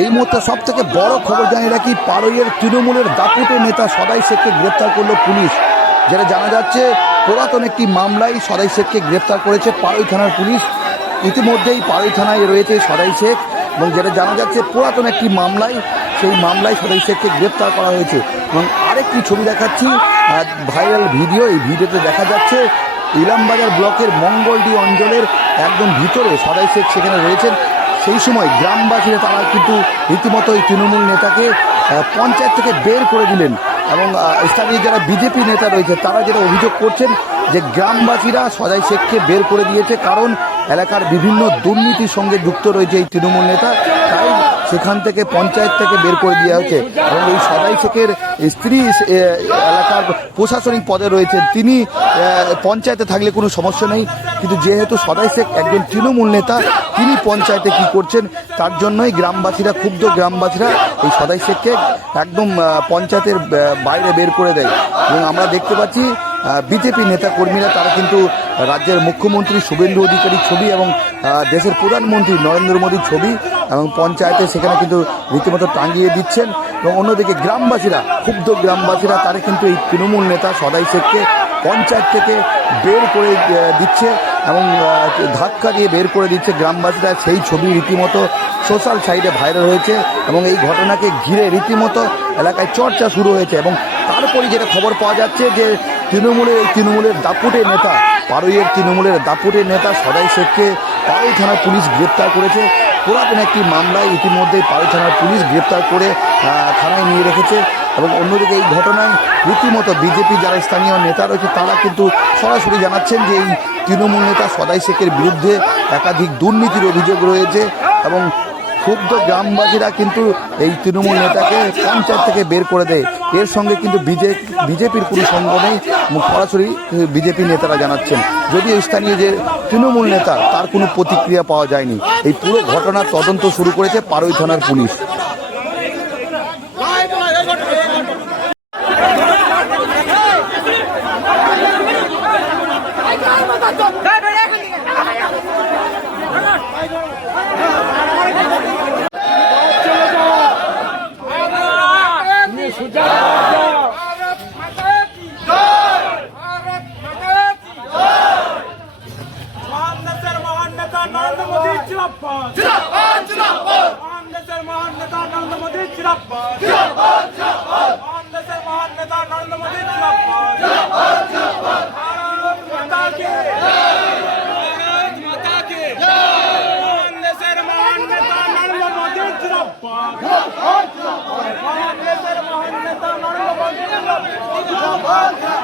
এই মুহূর্তে সব থেকে বড় খবর জানিয়ে রাখি, পাড়ইয়ের তৃণমূলের দাপুটে নেতা সদাই শেখকে গ্রেপ্তার করলো পুলিশ। যেটা জানা যাচ্ছে, পুরাতন একটি মামলায় সদাই শেখকে গ্রেপ্তার করেছে পাড়ই থানার পুলিশ। ইতিমধ্যেই পাড়ই থানায় রয়েছে সদাই শেখ, এবং যেটা জানা যাচ্ছে পুরাতন একটি মামলায়, সেই মামলায় সদাই শেখকে গ্রেপ্তার করা হয়েছে। এবং আরেকটি ছবি দেখাচ্ছি, ভাইরাল ভিডিও। এই ভিডিওতে দেখা যাচ্ছে ইলামবাজার ব্লকের মঙ্গলডি অঞ্চলের একদম ভিতরে সদাই শেখ সেখানে রয়েছেন। সেই সময় গ্রামবাসীরা তারা কিন্তু রীতিমতো এই তৃণমূল নেতাকে পঞ্চায়েত থেকে বের করে দিলেন। এবং স্থানীয় যারা বিজেপি নেতা রয়েছে তারা যেটা অভিযোগ করছেন যে গ্রামবাসীরা সদাই শেখকে বের করে দিয়েছে, কারণ এলাকার বিভিন্ন দুর্নীতির সঙ্গে যুক্ত রয়েছে এই তৃণমূল নেতা, তাই সেখান থেকে পঞ্চায়েত থেকে বের করে দেওয়া হচ্ছে। এবং এই সদাই শেখের স্ত্রী এলাকার প্রশাসনিক পদে রয়েছেন, তিনি পঞ্চায়েতে থাকলে কোনো সমস্যা নেই, কিন্তু যেহেতু সদাই শেখ একজন তৃণমূল নেতা, তিনি পঞ্চায়েতে কি করছেন তার জন্যই গ্রামবাসীরা ক্ষুব্ধ। গ্রামবাসীরা এই সদাই শেখকে একদম পঞ্চায়েতের বাইরে বের করে দেয়। এবং আমরা দেখতে পাচ্ছি বিজেপি নেতা কর্মীরা তারা কিন্তু রাজ্যের মুখ্যমন্ত্রী শুভেন্দু অধিকারীর ছবি এবং দেশের প্রধানমন্ত্রী নরেন্দ্র মোদীর ছবি এবং পঞ্চায়েতে সেখানে কিন্তু রীতিমতো টাঙিয়ে দিচ্ছেন। এবং অন্যদিকে গ্রামবাসীরা, ক্ষুব্ধ গ্রামবাসীরা তারা কিন্তু এই তৃণমূল নেতা সদাই শেখকে পঞ্চায়েত থেকে বের করে দিচ্ছে এবং ধাক্কা দিয়ে বের করে দিচ্ছে গ্রামবাসীরা। সেই ছবি রীতিমতো সোশ্যাল সাইটে ভাইরাল হয়েছে এবং এই ঘটনাকে ঘিরে রীতিমতো এলাকায় চর্চা শুরু হয়েছে। এবং তারপরে যেটা খবর পাওয়া যাচ্ছে যে তৃণমূলের দাপুটে নেতা, পাড়ইয়ের তৃণমূলের দাপুটে নেতা সদাই শেখকে পাড়ই থানার পুলিশ গ্রেপ্তার করেছে। পুরাতন একটি মামলায় ইতিমধ্যেই পাড়ই থানার পুলিশ গ্রেপ্তার করে থানায় নিয়ে রেখেছে। এবং অন্যদিকে এই ঘটনায় রীতিমতো বিজেপি যারা স্থানীয় নেতা রয়েছে তারা কিন্তু সরাসরি জানাচ্ছেন যে এই তৃণমূল নেতা সদাই শেখের বিরুদ্ধে একাধিক দুর্নীতির অভিযোগ রয়েছে। এবং ক্ষুব্ধ গ্রামবাসীরা কিন্তু এই তৃণমূল নেতাকে পঞ্চায়েত থেকে বের করে দেয়। এর সঙ্গে কিন্তু বিজেপির কোনো সঙ্গ নেই, সরাসরি বিজেপি নেতারা জানাচ্ছেন। যদিও স্থানীয় যে তৃণমূল নেতা তার কোনো প্রতিক্রিয়া পাওয়া যায়নি। এই পুরো ঘটনার তদন্ত শুরু করেছে পাড়ই থানার পুলিশ। Zindabad!